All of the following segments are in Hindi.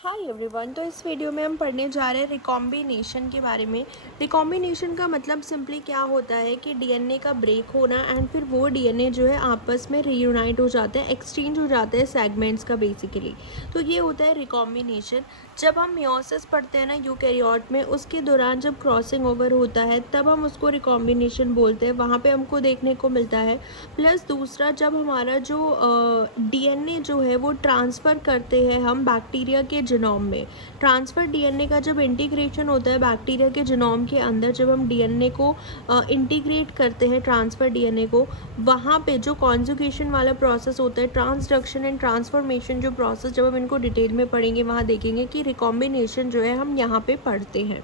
Hi everyone. तो इस वीडियो में हम पढ़ने जा रहे हैं रिकॉम्बिनेशन के बारे में। रिकॉम्बिनेशन का मतलब सिंपली क्या होता है कि डीएनए का ब्रेक होना एंड फिर वो डीएनए जो है आपस में रीयूनाइट हो जाते हैं, एक्सचेंज हो जाते हैं सेगमेंट्स का बेसिकली। तो ये होता है रिकॉम्बिनेशन। जब हम मियोसिस पढ़ते हैं ना यूकैरियोट में, उसके दौरान जब क्रॉसिंग ओवर होता है तब हम उसको रिकॉम्बिनेशन बोलते हैं, वहाँ पे हमको देखने को मिलता है। प्लस दूसरा, जब हमारा जो डीएनए जो है वो ट्रांसफ़र करते हैं हम बैक्टीरिया के जीनोम में। ट्रांसफ़र डीएनए का जब इंटीग्रेशन होता है बैक्टीरिया के जीनोम के अंदर, जब हम डीएनए को इंटीग्रेट करते हैं ट्रांसफ़र डीएनए को, वहाँ पे जो कॉन्जुगेशन वाला प्रोसेस होता है, ट्रांसडक्शन एंड ट्रांसफॉर्मेशन जो प्रोसेस, जब हम इनको डिटेल में पढ़ेंगे वहाँ देखेंगे कि रिकॉम्बिनेशन जो है हम यहाँ पे पढ़ते हैं।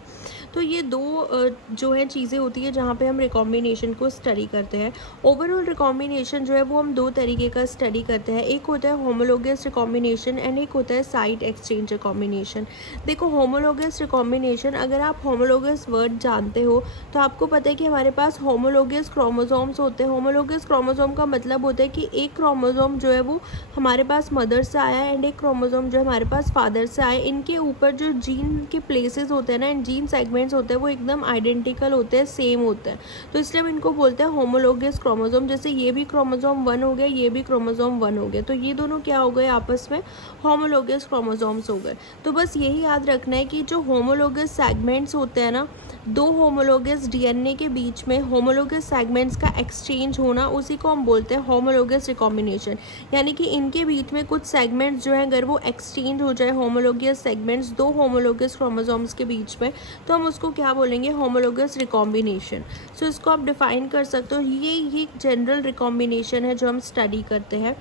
तो ये दो जो है चीज़ें होती है जहाँ पे हम रिकॉम्बिनेशन को स्टडी करते हैं। ओवरऑल रिकॉम्बिनेशन जो है वो हम दो तरीके का स्टडी करते हैं। एक होता है होमोलोगस रिकॉम्बिनेशन एंड एक होता है साइट एक्सचेंज रिकॉम्बिनेशन। देखो, होमोलोगस रिकॉम्बिनेशन, अगर आप होमोलोगस वर्ड जानते हो तो आपको पता है कि हमारे पास होमोलोगस क्रोमोसोम्स होते हैं। होमोलोगस क्रोमोसोम का मतलब होता है कि एक क्रोमोसोम जो है वो हमारे पास मदर से आया है एंड एक क्रोमोसोम जो है हमारे पास फादर से आया। इनके ऊपर जो जीन के प्लेसेस होते हैं ना, एंड जीन सेगमेंट्स होते हैं, वो एकदम आइडेंटिकल होते हैं, सेम होते हैं। तो इसलिए हम इनको बोलते हैं होमोलोगस क्रोमोसोम। जैसे ये भी क्रोमोसोम 1 हो गया, ये भी क्रोमोसोम 1 हो गया, तो ये दोनों क्या हो गए आपस में, होमोलोगस क्रोमोसोम्स हो गए। तो बस यही याद रखना है कि जो होमोलोगस सेगमेंट्स होते हैं ना, दो होमोलोगस डीएनए के बीच में होमोलोगस सेगमेंट्स का एक्सचेंज होना, उसी को हम बोलते हैं होमोलोगस रिकॉम्बिनेशन। यानी कि इनके बीच में कुछ सेगमेंट्स जो हैं अगर वो एक्सचेंज हो जाए, होमोलोगस सेगमेंट्स दो होमोलोगस क्रोमोसोम्स के बीच में, तो हम उसको क्या बोलेंगे, होमोलोगस रिकॉम्बिनेशन। सो इसको आप डिफाइन कर सकते हो। ये जनरल रिकॉम्बिनेशन है जो हम स्टडी करते हैं।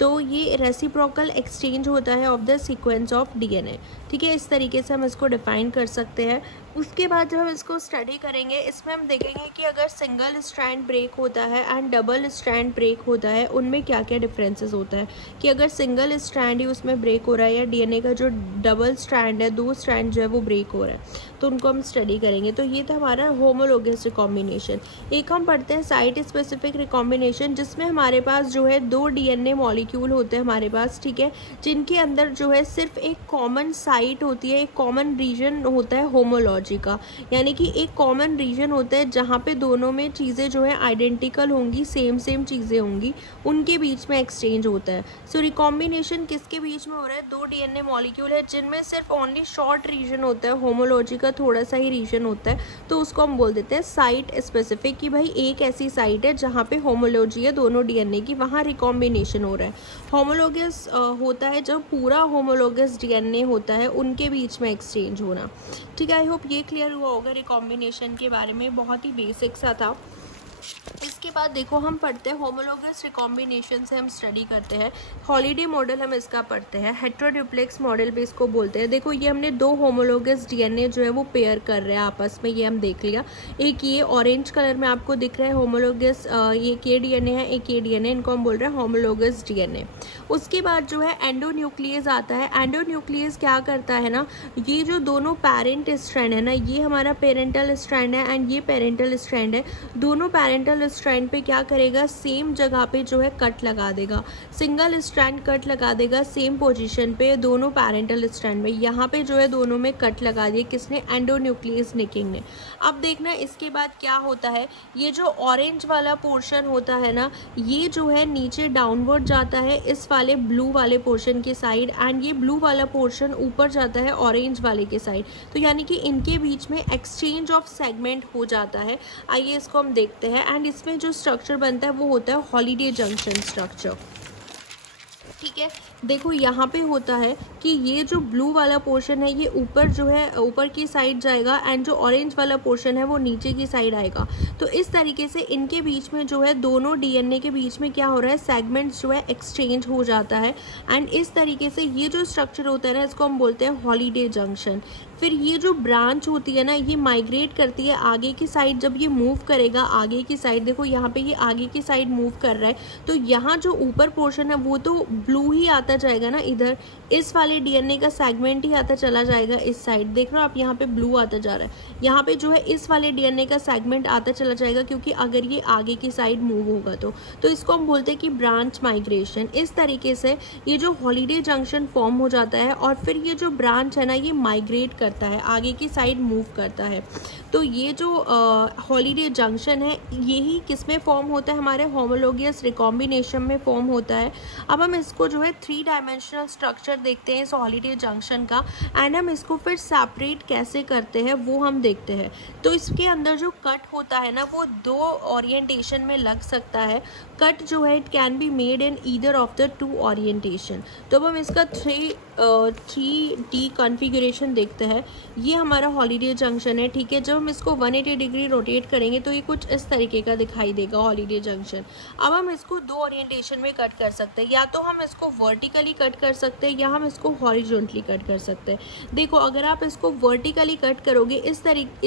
तो ये रेसिप्रोकल एक्सचेंज होता है of the sequence of DNA. ठीक है, इस तरीके से हम इसको डिफाइन कर सकते हैं। उसके बाद जब हम इसको स्टडी करेंगे, इसमें हम देखेंगे कि अगर सिंगल स्ट्रैंड ब्रेक होता है एंड डबल स्ट्रैंड ब्रेक होता है, उनमें क्या क्या डिफरेंसेस होता है। कि अगर सिंगल स्ट्रैंड ही उसमें ब्रेक हो रहा है या डीएनए का जो डबल स्ट्रैंड है, दो स्ट्रैंड जो है वो ब्रेक हो रहा है, तो उनको हम स्टडी करेंगे। तो ये था हमारा होमोलोगस रिकॉम्बिनेशन। एक हम पढ़ते हैं साइट स्पेसिफिक रिकॉम्बिनेशन, जिसमें हमारे पास जो है दो डीएनए मॉलिक्यूल होते हैं हमारे पास, ठीक है, जिनके अंदर जो है सिर्फ एक कॉमन साइट होती है, एक कॉमन रीजन होता है होमोलॉजी का। यानी कि एक कॉमन रीजन होता है जहाँ पे दोनों में चीज़ें जो है आइडेंटिकल होंगी, सेम चीज़ें होंगी, उनके बीच में एक्सचेंज होता है। सो रिकॉम्बिनेशन किसके बीच में हो रहा है, दो डीएनए मॉलिक्यूल है जिनमें सिर्फ ओनली शॉर्ट रीजन होता है, होमोलॉजी का थोड़ा सा ही रीजन होता है, तो उसको हम बोल देते हैं साइट स्पेसिफिक। कि भाई एक ऐसी साइट है जहाँ पे होमोलॉजी है दोनों डीएनए की, वहाँ रिकॉम्बिनेशन हो रहा है। होमोलोगस होता है जब पूरा होमोलोगस डीएनए होता है, उनके बीच में एक्सचेंज होना। ठीक है, आई होप ये क्लियर हुआ होगा रिकॉम्बिनेशन के बारे में, बहुत ही बेसिक सा था। इसके बाद देखो, हम पढ़ते हैं होमोलोगस रिकॉम्बिनेशन से हम स्टडी करते हैं। हॉलिडे मॉडल हम इसका पढ़ते हैं, हेट्रोड्यूप्लेक्स मॉडल भी इसको बोलते हैं। देखो, ये हमने दो होमोलोगस डीएनए जो है वो पेयर कर रहे हैं आपस में, ये हम देख लिया। एक ये ऑरेंज कलर में आपको दिख रहा है होमोलोगस, ये डीएनए है, एक ये डीएनए, इनको हम बोल रहे हैं होमोलोगस डीएनए। उसके बाद जो है एंडोन्यूक्लियस आता है। एंडोन्यूक्लियस क्या करता है ना, ये जो दोनों पेरेंट स्ट्रैंड है ना, ये हमारा पेरेंटल स्ट्रैंड है एंड ये पेरेंटल स्ट्रैंड है, दोनों पेरेंटल स्ट्रैंड पे क्या करेगा, सेम जगह पे जो है कट लगा देगा। सिंगल स्ट्रैंड कट लगा देगा सेम पोजीशन पे दोनों पेरेंटल स्ट्रैंड में। यहाँ पे जो है दोनों में कट लगा दिए, किसने, एंडोन्यूक्लियस निकिंग ने। अब देखना इसके बाद क्या होता है, ये जो ऑरेंज वाला पोर्शन होता है ना, ये जो है नीचे डाउनवर्ड जाता है इस वाले ब्लू वाले पोर्शन के साइड, एंड ये ब्लू वाला पोर्शन ऊपर जाता है ऑरेंज वाले के साइड। तो यानी कि इनके बीच में एक्सचेंज ऑफ सेगमेंट हो जाता है। आइए इसको हम देखते हैं। एंड इसमें जो स्ट्रक्चर बनता है वो होता है हॉलिडे जंक्शन स्ट्रक्चर। ठीक है, देखो यहाँ पे होता है कि ये जो ब्लू वाला पोर्शन है ये ऊपर जो है ऊपर की साइड जाएगा, एंड जो ऑरेंज वाला पोर्शन है वो नीचे की साइड आएगा। तो इस तरीके से इनके बीच में जो है दोनों डीएनए के बीच में क्या हो रहा है, सेगमेंट्स जो है एक्सचेंज हो जाता है। एंड इस तरीके से ये जो स्ट्रक्चर होता है ना, इसको हम बोलते हैं हॉलिडे जंक्शन। फिर ये जो ब्रांच होती है ना, ये माइग्रेट करती है आगे की साइड। जब ये मूव करेगा आगे की साइड, देखो यहाँ पे ये आगे की साइड मूव कर रहा है, तो यहाँ जो ऊपर पोर्शन है वो तो ब्लू ही आता जाएगा ना इधर, इस वाले डीएनए का सेगमेंट ही आता चला जाएगा इस साइड। देख रहे हो आप यहाँ पे ब्लू आता जा रहा है, यहाँ पे जो है इस वाले डीएनए का सेगमेंट आता चला जाएगा, क्योंकि अगर ये आगे की साइड मूव होगा तो इसको हम बोलते हैं कि ब्रांच माइग्रेशन। इस तरीके से ये जो हॉलीडे जंक्शन फॉर्म हो जाता है और फिर ये जो ब्रांच है ना ये माइग्रेट करता है, आगे की साइड मूव करता है। तो ये जो हॉलीडे जंक्शन है यही किस में फॉर्म होता है, हमारे होमोलोगियस रिकॉम्बिनेशन में फॉर्म होता है। अब हम इसको जो है 3 डायमेंशनल स्ट्रक्चर देखते हैं इस हॉलीडे जंक्शन का, एंड हम इसको फिर सेपरेट कैसे करते हैं वो हम देखते हैं। तो इसके अंदर जो कट होता है ना वो 2 ओरिएंटेशन में लग सकता है। कट जो है it can be made in either of the 2 orientation. तो अब हम इसका 3D कॉन्फ़िगरेशन देखते हैं। ये हमारा हॉलीडे जंक्शन है, ठीक है। जब हम इसको 180 डिग्री रोटेट करेंगे तो ये कुछ इस तरीके का दिखाई देगा हॉलीडे जंक्शन। अब हम इसको 2 ओरिएंटेशन में कट कर सकते हैं, या तो हम इसको वर्टिकली कट कर सकते हैं या हम इसको हॉरिजॉन्टली कट कर सकते हैं। देखो अगर आप इसको वर्टिकली कट करोगे, इस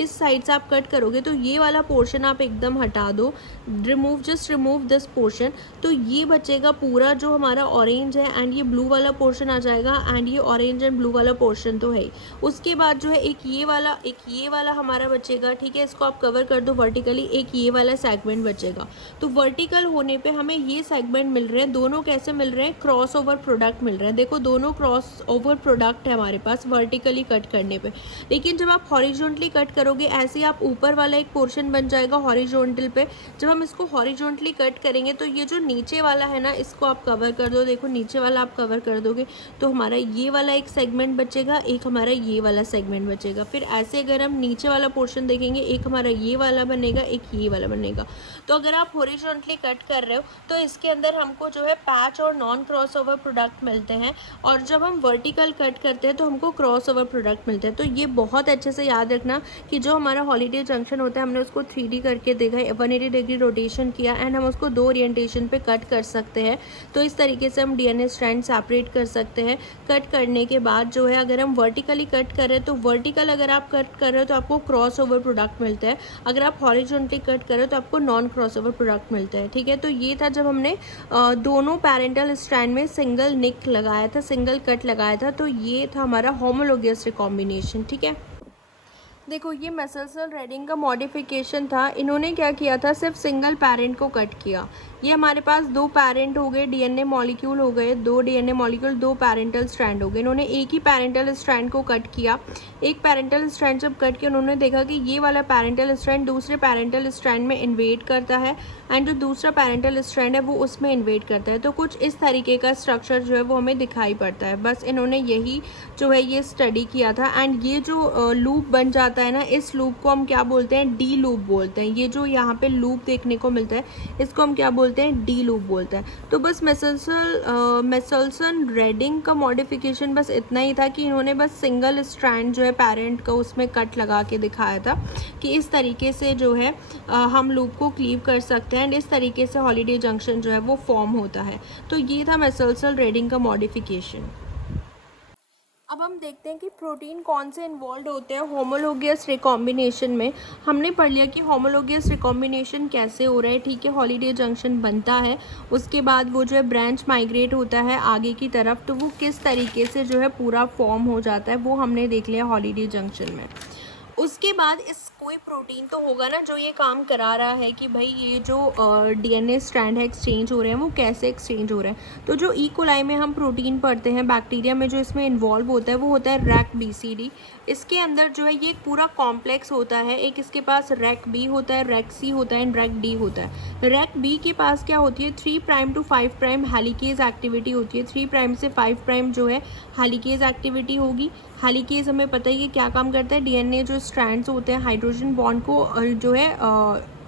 साइड से आप कट करोगे तो ये वाला पोर्शन आप एकदम हटा दो, जस्ट रिमूव दिस पोर्शन। तो ये बचेगा पूरा जो हमारा ऑरेंज है, एंड ये ब्लू वाला पोर्शन आ जाएगा, एंड ये ऑरेंज एंड ब्लू वाला पोर्शन तो है ही। उसके बाद जो है एक ये वाला हमारा बचेगा, ठीक है। इसको आप कवर कर दो वर्टिकली, एक ये वाला सेगमेंट बचेगा। तो वर्टिकल होने पे हमें ये सेगमेंट मिल रहे हैं, दोनों कैसे मिल रहे हैं, क्रॉस ओवर प्रोडक्ट मिल रहे हैं। देखो दोनों क्रॉस ओवर प्रोडक्ट है हमारे पास वर्टिकली कट करने पे। लेकिन जब आप हॉरिजॉन्टली कट करोगे ऐसे आप ऊपर वाला एक पोर्शन बन जाएगा हॉरिजॉन्टल पे। जब हम इसको हॉरिजॉन्टली कट करेंगे तो ये जो नीचे वाला है ना इसको आप कवर कर दो। देखो नीचे वाला आप कवर कर दोगे तो हमारा ये वाला एक सेगमेंट बचेगा, एक हमारा ये वाला सेगमेंट बचेगा। फिर ऐसे अगर हम नीचे वाला पोर्शन देखेंगे, एक हमारा ये वाला बनेगा, एक ये वाला बनेगा। तो अगर आप हॉरिजॉन्टली कट कर रहे हो तो इसके अंदर हमको जो है पैच और नॉन क्रॉस ओवर प्रोडक्ट मिलते हैं, और जब हम वर्टिकल कट करते हैं तो हमको क्रॉस ओवर प्रोडक्ट मिलते हैं। तो ये बहुत अच्छे से याद रखना कि जो हमारा हॉलीडे जंक्शन होता है हमने उसको 3D करके देखा, 180 डिग्री रोटेशन किया, एंड हम उसको 2 ओरिएंटेशन पे कट कर सकते हैं। तो इस तरीके से हम डीएनए स्ट्रैंड सेपरेट कर सकते हैं। कट करने के बाद जो है अगर हम वर्टिकली कट कर रहे हैं तो वर्टिकल अगर आप कट कर रहे हो तो आपको क्रॉस ओवर प्रोडक्ट मिलता है, अगर आप हॉरिजॉन्टली कट कर रहे हो तो आपको नॉन क्रॉस ओवर प्रोडक्ट मिलता है, ठीक है। तो ये था जब हमने दोनों पैरेंटल स्ट्रैंड में सिंगल निक लगाया था, सिंगल कट लगाया था, तो ये था हमारा होमोलोगियस रिकॉम्बिनेशन, ठीक है। देखो ये मेसेल्सन रेडिंग का मॉडिफिकेशन था। इन्होंने क्या किया था, सिर्फ सिंगल पेरेंट को कट किया। ये हमारे पास 2 पेरेंट हो गए, डीएनए मॉलिक्यूल हो गए, 2 डीएनए मॉलिक्यूल, 2 पैरेंटल स्ट्रैंड हो गए। इन्होंने एक ही पैरेंटल स्ट्रैंड को कट किया। एक पैरेंटल स्ट्रैंड जब कट किया उन्होंने देखा कि ये वाला पैरेंटल स्ट्रैंड दूसरे पैरेंटल स्ट्रैंड में इन्वेट करता है, एंड जो दूसरा पैरेंटल स्ट्रैंड है वो उसमें इन्वेट करता है। तो कुछ इस तरीके का स्ट्रक्चर जो है वो हमें दिखाई पड़ता है। बस इन्होंने यही जो है ये स्टडी किया था, एंड ये जो लूप बन जाता है ना, इस लूप को हम क्या बोलते हैं, डी लूप बोलते हैं। ये जो यहाँ पे लूप देखने को मिलता है इसको हम क्या बोलते हैं, डी लूप बोलते हैं। तो बस मेसेल्सन रेडिंग का मॉडिफिकेशन बस इतना ही था कि इन्होंने बस सिंगल स्ट्रैंड जो है पेरेंट का उसमें कट लगा के दिखाया था कि इस तरीके से जो है हम लूप को क्लीव कर सकते हैं, एंड इस तरीके से हॉलीडे जंक्शन जो है वो फॉर्म होता है। तो ये था मेसेल्सन रेडिंग का मॉडिफिकेशन। अब हम देखते हैं कि प्रोटीन कौन से इन्वॉल्व होते हैं होमोलोगियस रिकॉम्बिनेशन में। हमने पढ़ लिया कि होमोलोगियस रिकॉम्बिनेशन कैसे हो रहा है, ठीक है। हॉलीडे जंक्शन बनता है, उसके बाद वो जो है ब्रांच माइग्रेट होता है आगे की तरफ, तो वो किस तरीके से जो है पूरा फॉर्म हो जाता है वो हमने देख लिया हॉलीडे जंक्शन में। उसके बाद इस कोई प्रोटीन तो होगा ना जो ये काम करा रहा है कि भाई ये जो डीएनए स्ट्रैंड है एक्सचेंज हो रहे हैं वो कैसे एक्सचेंज हो रहे हैं। तो जो कोलाई में हम प्रोटीन पढ़ते हैं, बैक्टीरिया में जो इसमें इन्वॉल्व होता है वो होता है रैक BCD। इसके अंदर जो है ये पूरा कॉम्प्लेक्स होता है। एक इसके पास रैक B होता है, रैक C होता है, एंड रैक D होता है। रैक B के पास क्या होती है, 3' to 5' हेलिकेज एक्टिविटी होती है। 3' से 5' जो है हेलिकेज एक्टिविटी होगी। हेलिकेज हमें पता ही है क्या काम करता है, डीएनए जो स्ट्रैंड्स होते हैं हाइड्रोजन बॉन्ड को जो है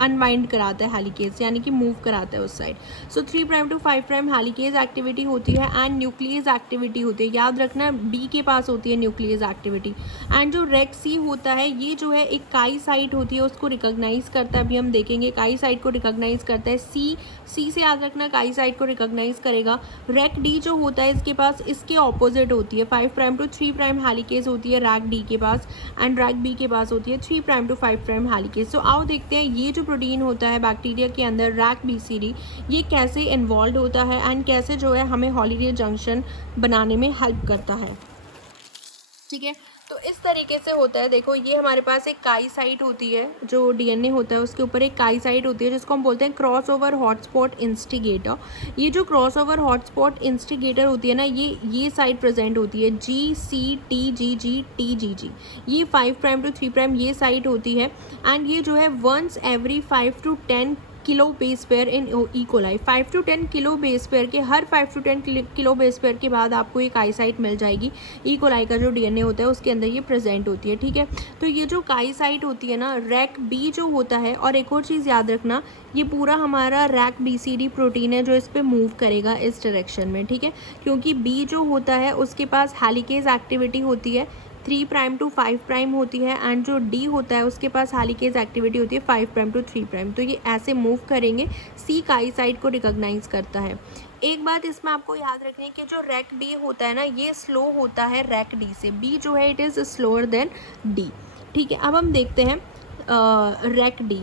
अनवाइंड कराता है हेलिकेज, यानी कि मूव कराता है उस side. So 3' to 5' helicase activity होती है, एंड न्यूक्लियस एक्टिविटी होती है। याद रखना B के पास होती है न्यूक्लियस एक्टिविटी। एंड जो रेक C होता है ये जो है एक काई साइट होती है, उसको रिकॉग्नाइज करता है। अभी हम देखेंगे काई साइट को रिकॉग्नाइज करता है। C से याद रखना काई साइट को रिकॉग्नाइज करेगा। रेक D जो होता है इसके पास इसके ऑपोजिट होती है, 5' to 3' हेलिकेज होती है रैक D के पास, एंड रैक B के पास होती है 3' to 5' हेलिकेज। तो आओ देखते हैं ये जो प्रोटीन होता है बैक्टीरिया के अंदर रैक BCD, ये कैसे इन्वॉल्व होता है एंड कैसे जो है हमें हॉलीडे जंक्शन बनाने में हेल्प करता है। ठीक है, तो इस तरीके से होता है। देखो ये हमारे पास एक काई साइट होती है, जो डीएनए होता है उसके ऊपर एक काई साइट होती है जिसको हम बोलते हैं क्रॉस ओवर हॉटस्पॉट इंस्टिगेटर। ये जो क्रॉस ओवर हॉटस्पॉट इंस्टिगेटर होती है ना, ये साइट प्रेजेंट होती है GCTGG, ये 5' to 3' ये साइट होती है। एंड ये जो है once every 5 to 10 kilo base pair in E coli, 5 to 10 kilo base pair के, हर 5 to 10 किलो बेस पेयर के बाद आपको एक काई साइट मिल जाएगी। ई कोलाई का जो डीएनए होता है उसके अंदर ये प्रेजेंट होती है। ठीक है, तो ये जो काई साइट होती है ना, रैक बी जो होता है, और एक और चीज़ याद रखना, ये पूरा हमारा रैक BCD प्रोटीन है जो इस पर मूव करेगा इस डायरेक्शन में। ठीक है, क्योंकि बी जो होता है उसके पास हेलिकेज एक्टिविटी होती है, 3' to 5' होती है, एंड जो डी होता है उसके पास हेलिकेज एक्टिविटी होती है 5' to 3'। तो ये ऐसे मूव करेंगे, सी काई साइट को रिकॉग्नाइज करता है। एक बात इसमें आपको याद रखनी है कि जो रैक बी होता है ना, ये स्लो होता है रैक डी से। बी जो है it is slower then D. ठीक है, अब हम देखते हैं रैक डी।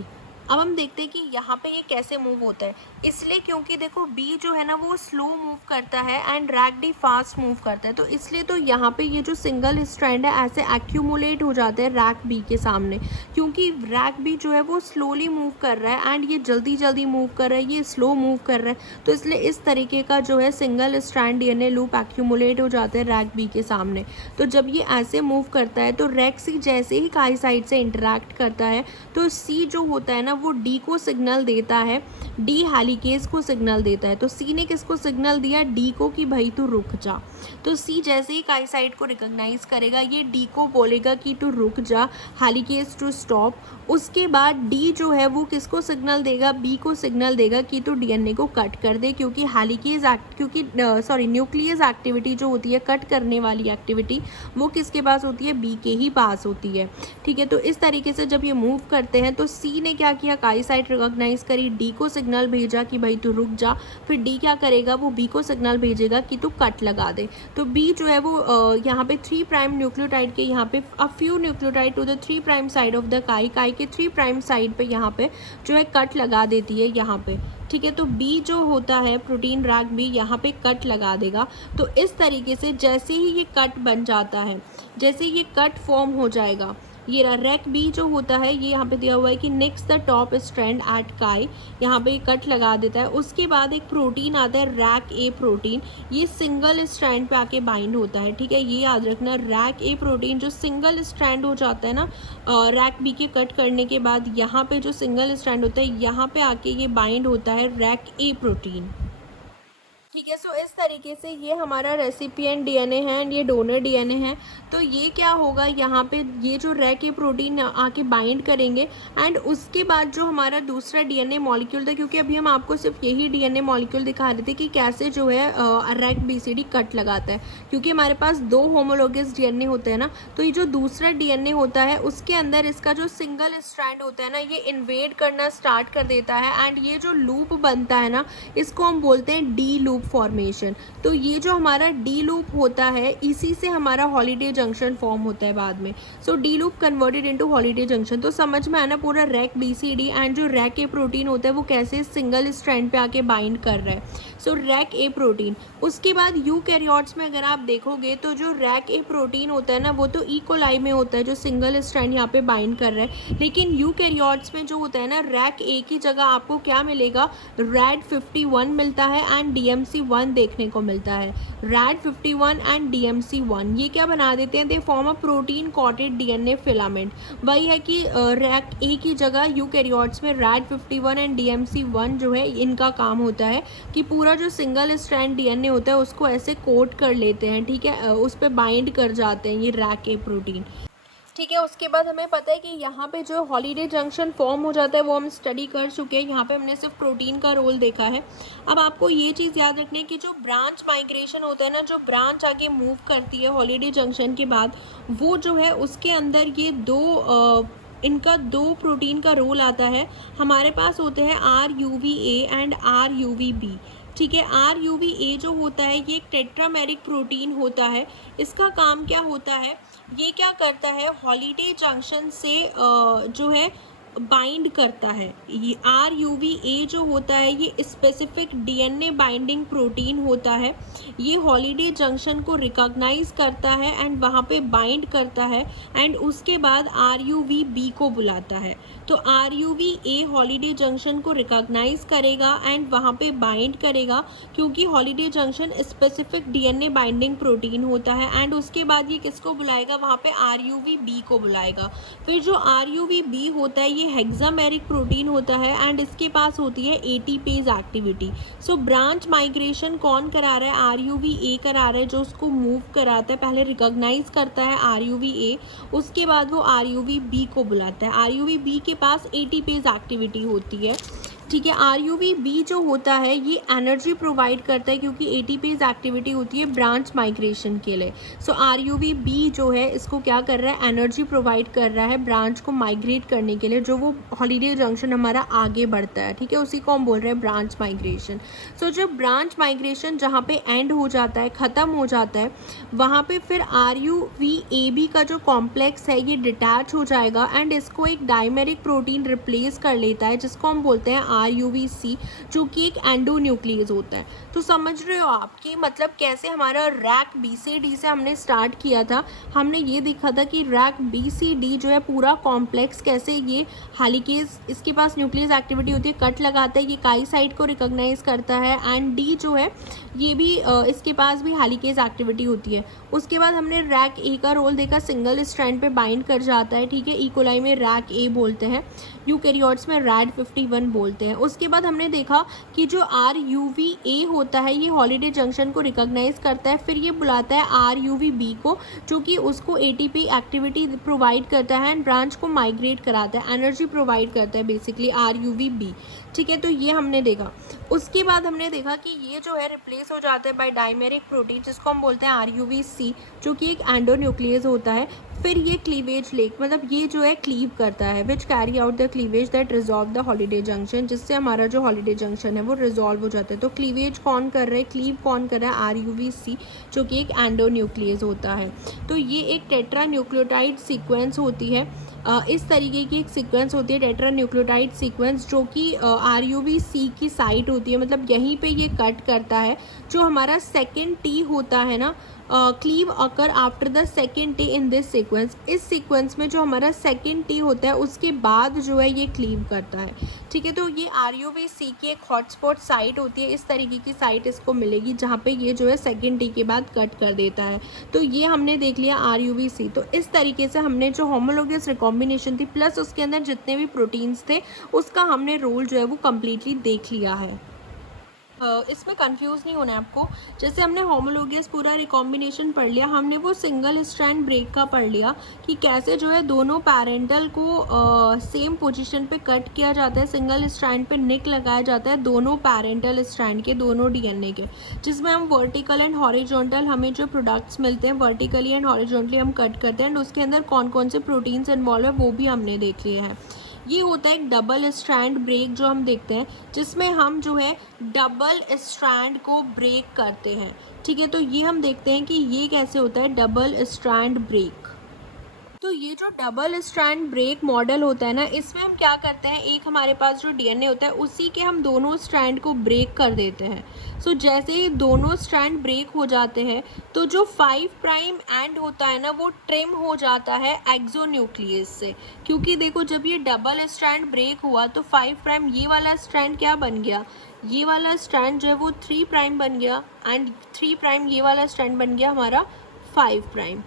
अब हम देखते हैं कि यहाँ पे ये कैसे मूव होता है। इसलिए क्योंकि देखो बी जो है ना वो स्लो मूव करता है and rack D fast move करता है, तो इसलिए तो यहाँ पे ये जो सिंगल स्ट्रैंड है ऐसे एक्यूमुलेट हो जाते हैं रैक बी के सामने, क्योंकि रैक बी जो है वो स्लोली मूव कर रहा है एंड ये जल्दी जल्दी मूव कर रहा है, ये स्लो मूव कर रहा है। तो इसलिए इस तरीके का जो है single strand DNA loop accumulate हो जाते हैं रैक बी के सामने। तो जब ये ऐसे मूव करता है तो रैक सी जैसे ही काई साइड से इंटरैक्ट करता है तो सी जो होता है ना वो डी को सिग्नल देता है, डी हेलिकेज को सिग्नल देता है। तो सी ने किसको सिग्नल दिया? डी को, कि भाई तू रुक जा। तो सी जैसे ही काई साइट को रिकॉग्नाइज करेगा ये डी को बोलेगा कि तू रुक जा, हेलिकेज टू स्टॉप। उसके बाद डी जो है वो किसको सिग्नल देगा? बी को सिग्नल देगा कि तू डीएनए को कट कर दे, क्योंकि न्यूक्लियस एक्टिविटी जो होती है, कट करने वाली एक्टिविटी, वो किसके पास होती है? बी के ही पास होती है। ठीक है, तो इस तरीके से जब ये मूव करते हैं तो सी ने क्या किया? काई साइट रिकॉग्नाइज करी, डी को सिग्नल भेजा कि भाई तू रुक जा। फिर डी क्या करेगा? वो बी को सिग्नल भेजेगा कि तू कट लगा दे। तो बी जो है वो यहाँ पे 3' न्यूक्लियोटाइड के यहाँ पे a few nucleotide to the 3' side of the chi के 3' साइड पे यहाँ पे जो है कट लगा देती है यहाँ पे। ठीक है, तो बी जो होता है प्रोटीन रैक बी यहाँ पे कट लगा देगा। तो इस तरीके से जैसे ही ये कट बन जाता है, जैसे ये कट फॉर्म हो जाएगा, ये रैक बी जो होता है ये यहाँ पे दिया हुआ है कि next the top strand at chi, यहाँ पे कट लगा देता है। उसके बाद एक प्रोटीन आता है रैक ए प्रोटीन, ये सिंगल स्ट्रैंड पे आके बाइंड होता है। ठीक है, ये याद रखना, रैक ए प्रोटीन जो सिंगल स्ट्रैंड हो जाता है ना रैक बी के कट करने के बाद, यहाँ पे जो सिंगल स्ट्रैंड होता है यहाँ पे आके ये बाइंड होता है रैक ए प्रोटीन। ठीक है, सो इस तरीके से ये हमारा रेसिपिएंट डीएनए है एंड ये डोनर डीएनए है। तो ये क्या होगा, यहाँ पे ये जो रैक ए प्रोटीन आके बाइंड करेंगे एंड उसके बाद जो हमारा दूसरा डीएनए मॉलिक्यूल था, क्योंकि अभी हम आपको सिर्फ यही डीएनए मॉलिक्यूल दिखा रहे थे कि कैसे जो है रैक BCD कट लगाता है, क्योंकि हमारे पास 2 होमोलोगस डीएनए होते हैं ना। तो ये जो दूसरा डीएनए होता है उसके अंदर इसका जो सिंगल स्ट्रैंड होता है ना, ये इन्वेड करना स्टार्ट कर देता है एंड ये जो लूप बनता है ना, इसको हम बोलते हैं डी लूप फॉर्मेशन। तो ये जो हमारा डी लूप होता है इसी से हमारा हॉलीडे जंक्शन फॉर्म होता है बाद में। So D loop converted into Holliday junction. तो समझ में आना पूरा रैक BCD एंड जो रैक ए प्रोटीन होता है वो कैसे सिंगल स्ट्रैंड पे आके बाइंड कर रहा है। सो रैक ए प्रोटीन। उसके बाद यूकैरियोट्स में अगर आप देखोगे तो जो रैक ए प्रोटीन होता है ना वो तो ई कोलाई में होता है जो सिंगल स्ट्रैंड यहाँ पे बाइंड कर रहा है, लेकिन यूकैरियोट्स में जो होता है ना रैक ए की जगह आपको क्या मिलेगा? RAD51 मिलता है एंड DMC1 देखने को मिलता है। RAD51 एंड DMC1 ये क्या बना देते हैं? They form a protein coated DNA filament. वही है कि रैक ए की जगह यूकैरियोट्स में RAD51 एंड DMC1 जो है इनका काम होता है कि पूरा जो सिंगल स्ट्रैंड डीएनए होता है उसको ऐसे कोट कर लेते हैं। ठीक है, उस पर बाइंड कर जाते हैं ये रैक ए प्रोटीन। ठीक है, उसके बाद हमें पता है कि यहाँ पे जो हॉलीडे जंक्शन फॉर्म हो जाता है वो हम स्टडी कर चुके हैं। यहाँ पे हमने सिर्फ प्रोटीन का रोल देखा है। अब आपको ये चीज़ याद रखनी है कि जो ब्रांच माइग्रेशन होता है ना, जो ब्रांच आगे मूव करती है हॉलीडे जंक्शन के बाद, वो जो है उसके अंदर ये इनका 2 प्रोटीन का रोल आता है। हमारे पास होते हैं RUVA एंड RUVB। ठीक है, RUVA जो होता है ये एक टेट्रामेरिक प्रोटीन होता है। इसका काम क्या होता है? ये क्या करता है? हॉलीडे जंक्शन से जो है बाइंड करता है। ये RUVA जो होता है ये स्पेसिफिक DNA बाइंडिंग प्रोटीन होता है। ये हॉलीडे जंक्शन को रिकॉग्नाइज करता है एंड वहाँ पे बाइंड करता है एंड उसके बाद RUVB को बुलाता है। तो RUVA हॉलीडे जंक्शन को रिकॉग्नाइज करेगा एंड वहाँ पे बाइंड करेगा, क्योंकि holiday junction specific DNA binding protein होता है एंड उसके बाद ये किसको बुलाएगा, वहाँ पे RUVB को बुलाएगा। फिर जो RUVB होता है ये हेक्सामेरिक प्रोटीन होता है एंड इसके पास होती है ATPase एक्टिविटी। सो ब्रांच माइग्रेशन कौन करा रहा है, RUVA करा रहा है, जो उसको मूव कराता है, पहले रिकॉग्नाइज करता है RUVA, उसके बाद वो RUVB को बुलाता है। RUVB के पास ATPase एक्टिविटी होती है, ठीक है। RUVB जो होता है ये एनर्जी प्रोवाइड करता है, क्योंकि ATPase एक्टिविटी होती है ब्रांच माइग्रेशन के लिए। सो RUVB जो है इसको क्या कर रहा है, एनर्जी प्रोवाइड कर रहा है ब्रांच को माइग्रेट करने के लिए, जो वो हॉलीडे जंक्शन हमारा आगे बढ़ता है, ठीक है, उसी को हम बोल रहे हैं ब्रांच माइग्रेशन। सो जब ब्रांच माइग्रेशन जहाँ पे एंड हो जाता है, ख़त्म हो जाता है, वहाँ पे फिर RUVAB का जो कॉम्प्लेक्स है ये डिटैच हो जाएगा एंड इसको एक डाइमेरिक प्रोटीन रिप्लेस कर लेता है, जिसको हम बोलते हैं RUVC, जो कि एक एंडोन्यूक्लियस होता है। तो समझ रहे हो आप कि मतलब कैसे हमारा रैक BCD से हमने स्टार्ट किया था, हमने ये देखा था कि रैक BCD जो है पूरा कॉम्प्लेक्स कैसे ये हेलिकेज, इसके पास न्यूक्लियस एक्टिविटी होती है, कट लगाता है, ये काई साइट को रिकॉग्नाइज करता है एंड D जो है ये भी इसके पास भी हेलिकेज एक्टिविटी होती है। उसके बाद हमने रैक A का रोल देखा, सिंगल स्ट्रैंड पे बाइंड कर जाता है, ठीक है, इकोलाई में रैक A बोलते हैं, यूकैरियोट्स में RAD51 बोलते हैं। उसके बाद हमने देखा कि जो RUVA होता है ये हॉलीडे जंक्शन को रिकॉग्नाइज करता है, फिर ये बुलाता है RUVB को, जो कि उसको ATP एक्टिविटी प्रोवाइड करता है एंड ब्रांच को माइग्रेट कराता है, एनर्जी प्रोवाइड करता है बेसिकली RUVB, ठीक है। तो ये हमने देखा। उसके बाद हमने देखा कि ये जो है रिप्लेस हो जाता है बाय डाइमेरिक प्रोटीन, जिसको हम बोलते हैं RUVC, जो कि एक एंडोन्यूक्लियस होता है। फिर ये क्लीवेज लेक, मतलब ये जो है क्लीव करता है, which carry out the cleavage that resolve the holiday junction, जिससे हमारा जो हॉलीडे जंक्शन है वो रिजॉल्व हो जाता है। तो क्लीवेज कौन कर रहा है, क्लीव कौन कर रहा है, RUVC, जो कि एक एंडोन्यूक्लियस होता है। तो ये एक टेट्रा न्यूक्लियोटाइड सीक्वेंस होती है, इस तरीके की एक सीक्वेंस होती है टेट्रा न्यूक्लियोटाइड सीक्वेंस, जो कि RUVC की साइट होती है, मतलब यहीं पे ये कट करता है। जो हमारा सेकेंड T होता है ना, cleave occur after the second T in this sequence, इस सीक्वेंस में जो हमारा सेकेंड T होता है उसके बाद जो है ये क्लीव करता है, ठीक है। तो ये RUVC की एक हॉटस्पॉट साइट होती है, इस तरीके की साइट इसको मिलेगी जहाँ पे ये जो है सेकेंड T के बाद कट कर देता है। तो ये हमने देख लिया RUVC। तो इस तरीके से हमने जो होमोलोगस रिकॉम्बिनेशन थी प्लस उसके अंदर जितने भी प्रोटीन्स थे उसका हमने रोल जो है वो कम्प्लीटली देख लिया है। इसमें कंफ्यूज नहीं होना है आपको। जैसे हमने होमोलोगस पूरा रिकॉम्बिनेशन पढ़ लिया, हमने वो सिंगल स्ट्रैंड ब्रेक का पढ़ लिया कि कैसे जो है दोनों पैरेंटल को सेम पोजीशन पे कट किया जाता है, सिंगल स्ट्रैंड पे निक लगाया जाता है दोनों पैरेंटल स्ट्रैंड के, दोनों DNA के, जिसमें हम वर्टिकल एंड हॉरिजॉन्टल हमें जो प्रोडक्ट्स मिलते हैं वर्टिकली एंड हॉरिजॉन्टली हम कट करते हैं एंड उसके अंदर कौन कौन से प्रोटीन्स इन्वॉल्व है वो भी हमने देख लिए हैं। ये होता है एक डबल स्ट्रैंड ब्रेक जो हम देखते हैं, जिसमें हम जो है डबल स्ट्रैंड को ब्रेक करते हैं, ठीक है। तो ये हम देखते हैं कि ये कैसे होता है डबल स्ट्रैंड ब्रेक। तो ये जो डबल स्ट्रैंड ब्रेक मॉडल होता है ना, इसमें हम क्या करते हैं, एक हमारे पास जो DNA होता है उसी के हम दोनों स्ट्रैंड को ब्रेक कर देते हैं। सो जैसे ही दोनों स्ट्रैंड ब्रेक हो जाते हैं तो जो 5 प्राइम एंड होता है ना वो ट्रिम हो जाता है एक्सोन्यूक्लियस से, क्योंकि देखो जब ये डबल स्ट्रैंड ब्रेक हुआ तो 5 प्राइम ये वाला स्ट्रैंड क्या बन गया, ये वाला स्ट्रैंड जो है वो 3 प्राइम बन गया एंड 3 प्राइम ये वाला स्ट्रैंड बन गया हमारा 5 प्राइम।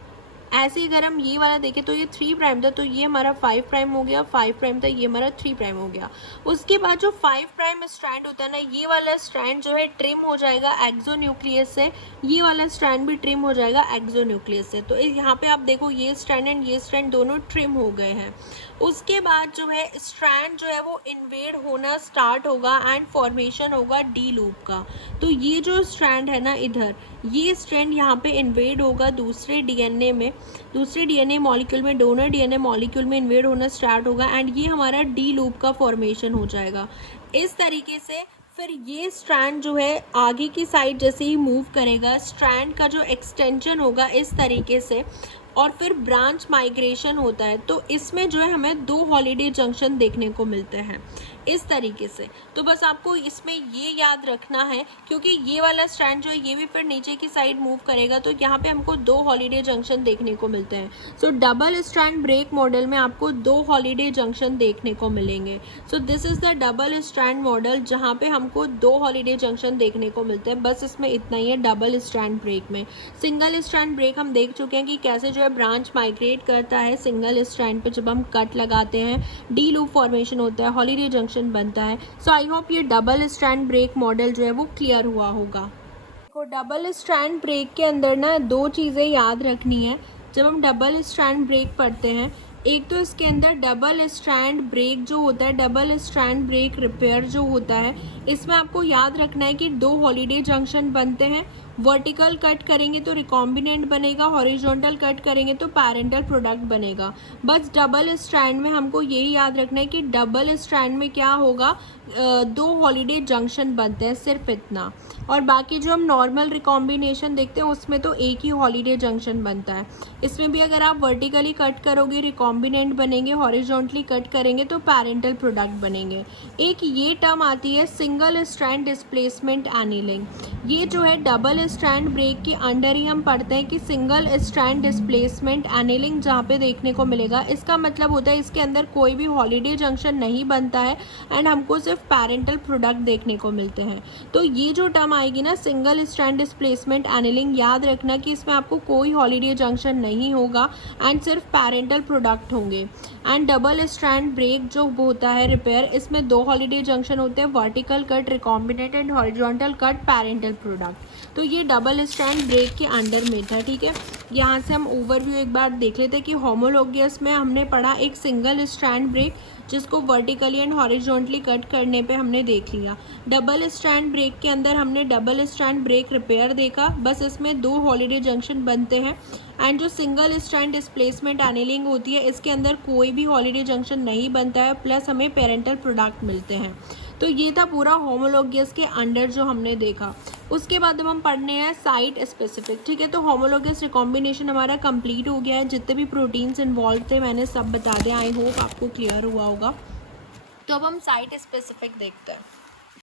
ऐसे ही अगर हम ये वाला देखें तो ये 3 प्राइम था तो ये हमारा 5 प्राइम हो गया, 5 प्राइम था ये हमारा 3 प्राइम हो गया। उसके बाद जो 5 प्राइम स्ट्रैंड होता है ना, ये वाला स्ट्रैंड जो है ट्रिम हो जाएगा एक्सोन्यूक्लियस से, ये वाला स्ट्रैंड भी ट्रिम हो जाएगा एक्सोन्यूक्लियस से। तो यहाँ पे आप देखो ये स्ट्रैंड एंड ये स्ट्रैंड दोनों ट्रिम हो गए हैं। उसके बाद जो है स्ट्रैंड जो है वो इन्वेड होना स्टार्ट होगा एंड फॉर्मेशन होगा डी लूप का। तो ये जो स्ट्रैंड है ना इधर, ये स्ट्रैंड यहाँ पे इन्वेड होगा दूसरे DNA में, दूसरे DNA मॉलिक्यूल में, डोनर DNA मॉलिक्यूल में इन्वेड होना स्टार्ट होगा एंड ये हमारा डी लूप का फॉर्मेशन हो जाएगा। इस तरीके से फिर ये स्ट्रैंड जो है आगे की साइड जैसे ही मूव करेगा, स्ट्रैंड का जो एक्सटेंशन होगा इस तरीके से और फिर ब्रांच माइग्रेशन होता है, तो इसमें जो है हमें 2 हॉलीडे जंक्शन देखने को मिलते हैं इस तरीके से। तो बस आपको इसमें ये याद रखना है, क्योंकि ये वाला स्ट्रैंड जो है ये भी फिर नीचे की साइड मूव करेगा, तो यहाँ पे हमको 2 हॉलीडे जंक्शन देखने को मिलते हैं। So double strand break model में आपको 2 हॉलीडे जंक्शन देखने को मिलेंगे। So this is the double strand model, जहाँ पे हमको 2 हॉलीडे जंक्शन देखने को मिलते हैं। बस इसमें इतना ही है डबल स्ट्रैंड ब्रेक में। सिंगल स्ट्रैंड ब्रेक हम देख चुके हैं कि कैसे जो है ब्रांच माइग्रेट करता है सिंगल स्ट्रैंड पे जब हम कट लगाते हैं, डी लूप फॉर्मेशन होता है, हॉलीडे जंक्शन बनता है। सो आई होप ये डबल स्ट्रैंड ब्रेक मॉडल जो है वो क्लियर हुआ होगा। देखो, डबल स्ट्रैंड ब्रेक के अंदर ना 2 चीज़ें याद रखनी है जब हम डबल स्ट्रैंड ब्रेक पढ़ते हैं। एक तो इसके अंदर डबल स्ट्रैंड ब्रेक जो होता है, डबल स्ट्रैंड ब्रेक रिपेयर जो होता है, इसमें आपको याद रखना है कि 2 हॉलीडे जंक्शन बनते हैं। वर्टिकल कट करेंगे तो रिकॉम्बिनेंट बनेगा, हॉरिजॉन्टल कट करेंगे तो पैरेंटल प्रोडक्ट बनेगा। बस डबल स्ट्रैंड में हमको यही याद रखना है कि डबल स्ट्रैंड में क्या होगा, 2 हॉलीडे जंक्शन बनते हैं, सिर्फ इतना। और बाकी जो हम नॉर्मल रिकॉम्बिनेशन देखते हैं उसमें तो एक ही हॉलीडे जंक्शन बनता है। इसमें भी अगर आप वर्टिकली कट करोगे रिकॉम्बिनेंट बनेंगे, हॉरिजॉन्टली कट करेंगे तो पैरेंटल प्रोडक्ट बनेंगे। एक ये टर्म आती है सिंगल स्ट्रैंड डिस्प्लेसमेंट एनीलिंग। ये जो है डबल स्ट्रैंड ब्रेक के अंडर ही हम पढ़ते हैं कि सिंगल स्ट्रैंड डिस्प्लेसमेंट एनीलिंग जहाँ पे देखने को मिलेगा, इसका मतलब होता है इसके अंदर कोई भी हॉलीडे जंक्शन नहीं बनता है एंड हमको सिर्फ पैरेंटल प्रोडक्ट देखने को मिलते हैं। तो ये जो टर्म आएगी ना सिंगल स्ट्रैंड डिस्प्लेसमेंट एनीलिंग, याद रखना कि इसमें आपको कोई हॉलीडे जंक्शन नहीं होगा एंड सिर्फ पैरेंटल प्रोडक्ट होंगे। एंड डबल स्ट्रैंड ब्रेक जो होता है रिपेयर, इसमें 2 हॉलीडे जंक्शन होते हैं, vertical cut recombinant and horizontal cut parental product. तो ये डबल स्ट्रैंड ब्रेक के अंडर में था, ठीक है। यहाँ से हम ओवरव्यू एक बार देख लेते हैं कि होमोलोगियस में हमने पढ़ा एक सिंगल स्ट्रैंड ब्रेक जिसको वर्टिकली एंड हॉरिजॉन्टली कट करने पे हमने देख लिया। डबल स्ट्रैंड ब्रेक के अंदर हमने डबल स्ट्रैंड ब्रेक रिपेयर देखा, बस इसमें 2 हॉलीडे जंक्शन बनते हैं। एंड जो सिंगल स्ट्रैंड डिस्प्लेसमेंट एनीलिंग होती है इसके अंदर कोई भी हॉलीडे जंक्शन नहीं बनता है, प्लस हमें पेरेंटल प्रोडक्ट मिलते हैं। तो ये था पूरा होमोलोगियस के अंडर जो हमने देखा। उसके बाद अब हम पढ़ने हैं साइट स्पेसिफिक, ठीक है। तो होमोलोगियस रिकॉम्बिनेशन हमारा कंप्लीट हो गया है, जितने भी प्रोटीन्स इन्वॉल्व थे मैंने सब बता दिया। आई होप आपको क्लियर हुआ होगा। तो अब हम साइट स्पेसिफिक देखते हैं।